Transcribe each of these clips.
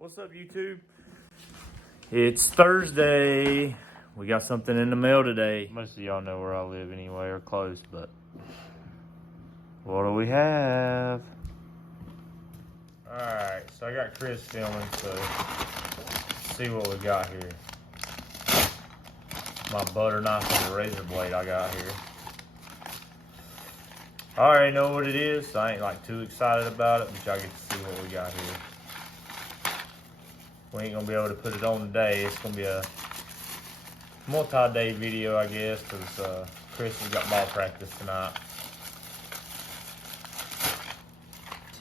What's up, YouTube? It's Thursday. We got something in the mail today. Most of y'all know where I live anyway, or close, but what do we have? Alright, so I got Chris filming, so let's see what we got here. My butter knife and the razor blade I got here. I already know what it is, so I ain't like too excited about it, but y'all get to see what we got here. We ain't gonna be able to put it on today. It's gonna be a multi-day video, I guess, because Chris has got ball practice tonight.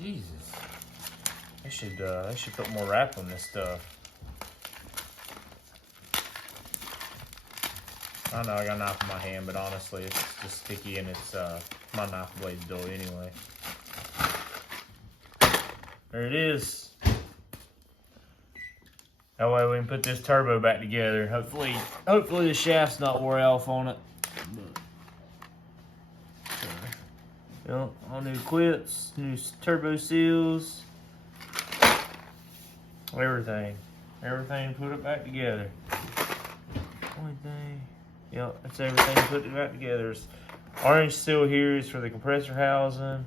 Jesus, they should put more wrap on this stuff. I know I got a knife in my hand, but honestly, it's just sticky and it's my knife blade's dull anyway. There it is. That way we can put this turbo back together. Hopefully the shaft's not wore off on it. But, all new clips, new turbo seals, everything put it back together. Only thing, yep, that's everything put it back together. Orange seal here is for the compressor housing.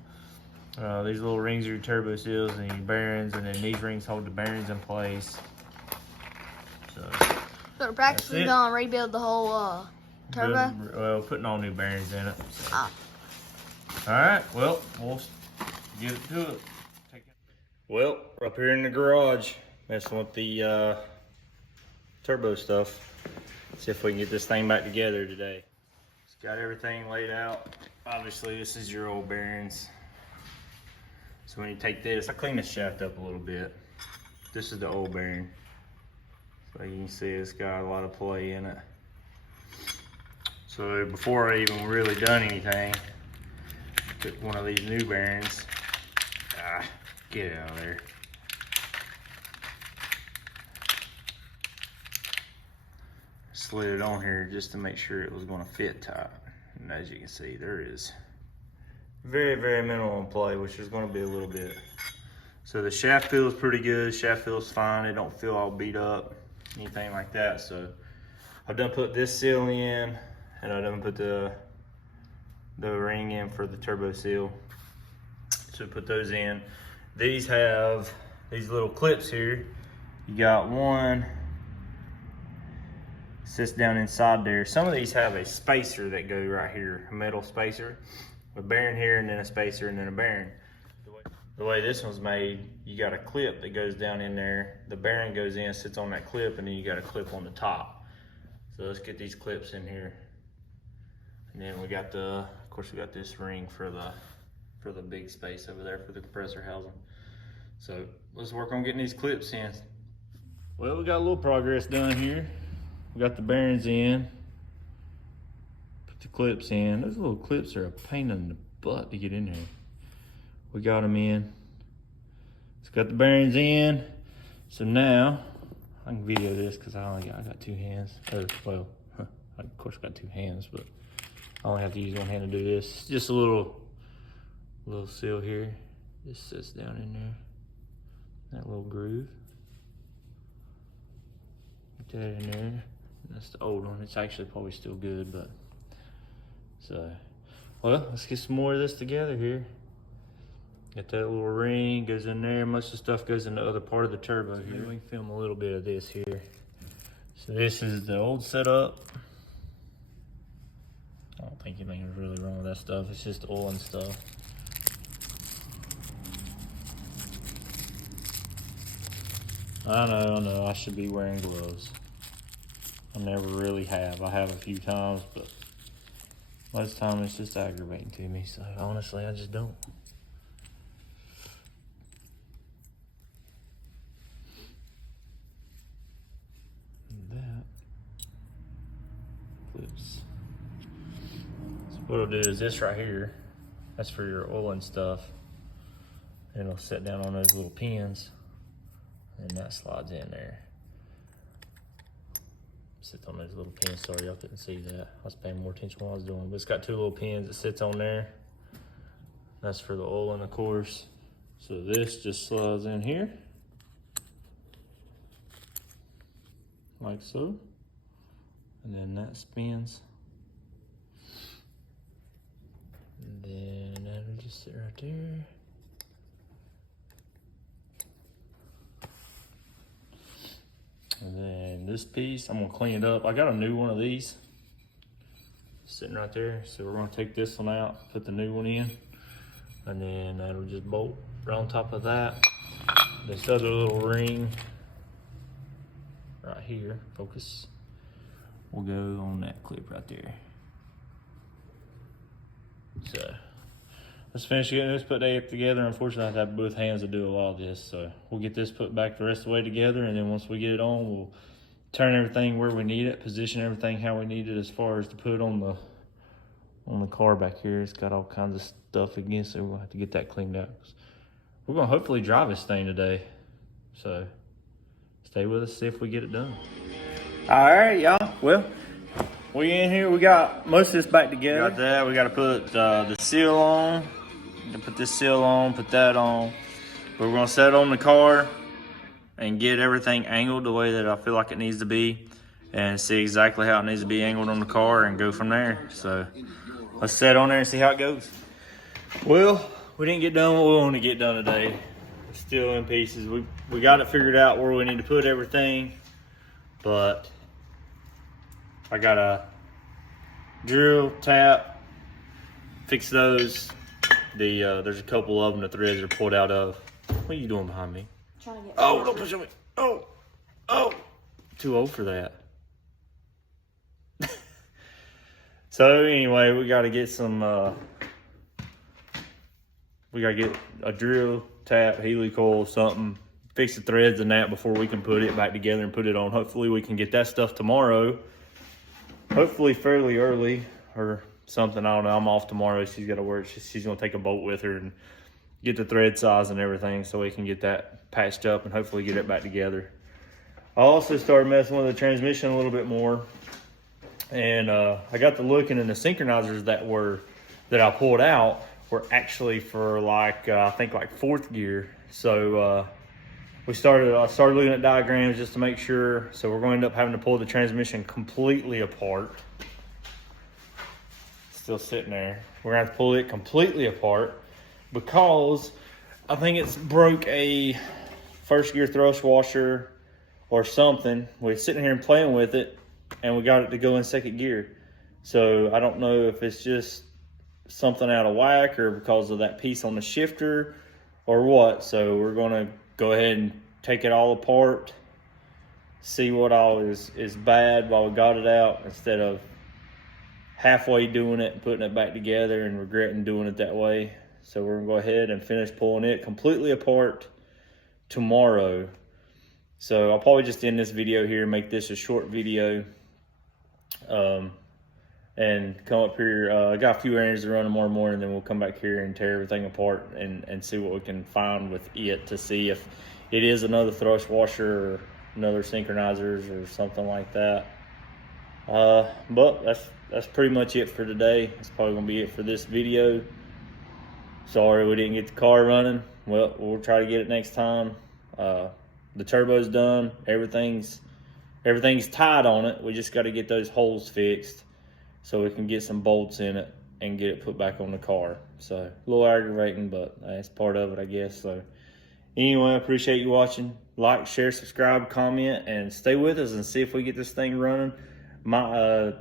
These little rings are your turbo seals and your bearings, and then these rings hold the bearings in place. So we're practically gonna rebuild the whole turbo? Well, putting all new bearings in it. So. Ah. Alright, well, we'll get it to it. Well, we're up here in the garage, messing with the turbo stuff. See if we can get this thing back together today. It's got everything laid out. Obviously, this is your old bearings. So when you take this, I clean the shaft up a little bit. This is the old bearing. So you can see it's got a lot of play in it. So before I even really done anything, took one of these new bearings. Get out of there. Slid it on here just to make sure it was going to fit tight. And as you can see, there is very, very minimal play, which is going to be a little bit. So the shaft feels pretty good. Shaft feels fine. It don't feel all beat up, anything like that. So I've done put this seal in, and I've done put the ring in for the turbo seal. So put those in. These have these little clips here. You got one sits down inside there. Some of these have a spacer that goes right here, a metal spacer, a bearing here, and then a spacer, and then a bearing. The way this one's made, you got a clip that goes down in there. The bearing goes in, sits on that clip, and then you got a clip on the top. So let's get these clips in here. And then we got of course we got this ring for the big space over there for the compressor housing. So let's work on getting these clips in. Well, we got a little progress done here. We got the bearings in. Put the clips in. Those little clips are a pain in the butt to get in here. We got them in. It's got the bearings in. So now I can video this because I got two hands. Well, I of course got two hands, but I only have to use one hand to do this. Just a little seal here. Just sits down in there. That little groove. Get that in there. That's the old one. It's actually probably still good, but so well, let's get some more of this together here. Got that little ring goes in there. Most of the stuff goes in the other part of the turbo here. We can film a little bit of this here. So this is the old setup. I don't think anything's really wrong with that stuff. It's just oil and stuff. I know, I should be wearing gloves. I never really have. I have a few times, but most of the time it's just aggravating to me. So honestly, I just don't. That clips. So what I'll do is this right here, that's for your oil and stuff. And it'll sit down on those little pins, and that slides in there. Sits on those little pins. Sorry, y'all couldn't see that. I was paying more attention while I was doing it. But it's got two little pins that sits on there. That's for the oil, and of course. So this just slides in here. like so. And then that spins. And then that'll just sit right there. And then this piece, I'm gonna clean it up. I got a new one of these sitting right there. So we're gonna take this one out, put the new one in, and then that'll just bolt right on top of that. This other little ring right here, focus, will go on that clip right there. So let's finish getting this put together. Unfortunately, I have to have both hands to do a lot of this, so we'll get this put back the rest of the way together, and then once we get it on, we'll turn everything where we need it, position everything how we need it as far as to put on the car back here. It's got all kinds of stuff against it. We'll have to get that cleaned out. We're gonna hopefully drive this thing today, so stay with us, see if we get it done. All right, y'all. Well, we in here. We got most of this back together. Got that. We got to put the seal on. Put this seal on. Put that on. We're gonna set it on the car and get everything angled the way that I feel like it needs to be, and see exactly how it needs to be angled on the car, and go from there. So let's set it on there and see how it goes. Well, we didn't get done what we wanted to get done today. It's still in pieces. We got it figured out where we need to put everything, but I gotta drill, tap, fix those. There's a couple of them the threads are pulled out of. What are you doing behind me? Trying to get Oh, don't push on me. Oh, too old for that. So anyway, we gotta get some, we gotta get a drill, tap, helicoil, something, fix the threads and that before we can put it back together and put it on. Hopefully we can get that stuff tomorrow. Hopefully fairly early or something. I don't know. I'm off tomorrow. She's got to work. She's going to take a bolt with her and get the thread size and everything so we can get that patched up and hopefully get it back together. I also started messing with the transmission a little bit more. And I got to looking, and the synchronizers that I pulled out were actually for I think like 4th gear. So I started looking at diagrams just to make sure. So we're going to end up having to pull the transmission completely apart. Still sitting there. We're going to have to pull it completely apart because I think it's broke a 1st gear thrust washer or something. We're sitting here and playing with it, and we got it to go in 2nd gear. So I don't know if it's just something out of whack or because of that piece on the shifter or what. So we're going to go ahead and take it all apart, see what all is bad while we got it out, instead of halfway doing it and putting it back together and regretting doing it that way. So we're gonna go ahead and finish pulling it completely apart tomorrow. So I'll probably just end this video here, make this a short video, and come up here. I got a few errands to run tomorrow morning, then we'll come back here and tear everything apart and see what we can find with it, to see if it is another thrust washer or another synchronizers or something like that. But that's pretty much it for today. That's probably gonna be it for this video. Sorry we didn't get the car running. Well, we'll try to get it next time. The turbo's done. Everything's tied on it. We just got to get those holes fixed so we can get some bolts in it and get it put back on the car. So a little aggravating, but that's part of it, I guess. So anyway, I appreciate you watching. Like, share, subscribe, comment, and stay with us and see if we get this thing running. I'm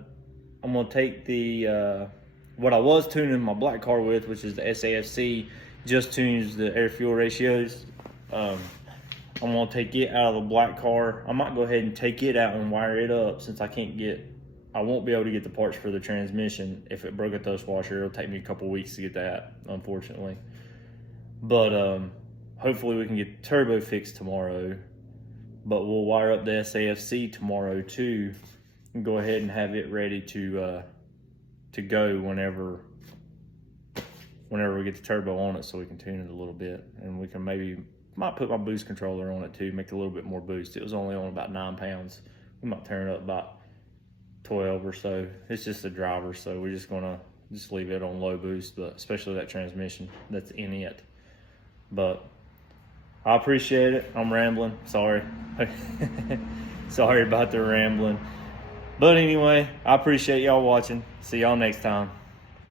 gonna take the what I was tuning my black car with, which is the SAFC, just tunes the air fuel ratios. I'm gonna take it out of the black car. I might go ahead and take it out and wire it up, since I won't be able to get the parts for the transmission. If it broke a thrust washer, it'll take me a couple weeks to get that, unfortunately. But hopefully we can get the turbo fixed tomorrow. But we'll wire up the SAFC tomorrow too, and go ahead and have it ready to go whenever we get the turbo on it, so we can tune it a little bit, and we can might put my boost controller on it too, make it a little bit more boost. It was only on about 9 pounds. We might turn it up about 12 or so. It's just a driver, so we're just gonna leave it on low boost, but especially that transmission that's in it. But I appreciate it. I'm rambling, sorry. Sorry about the rambling. But anyway, I appreciate y'all watching. See y'all next time.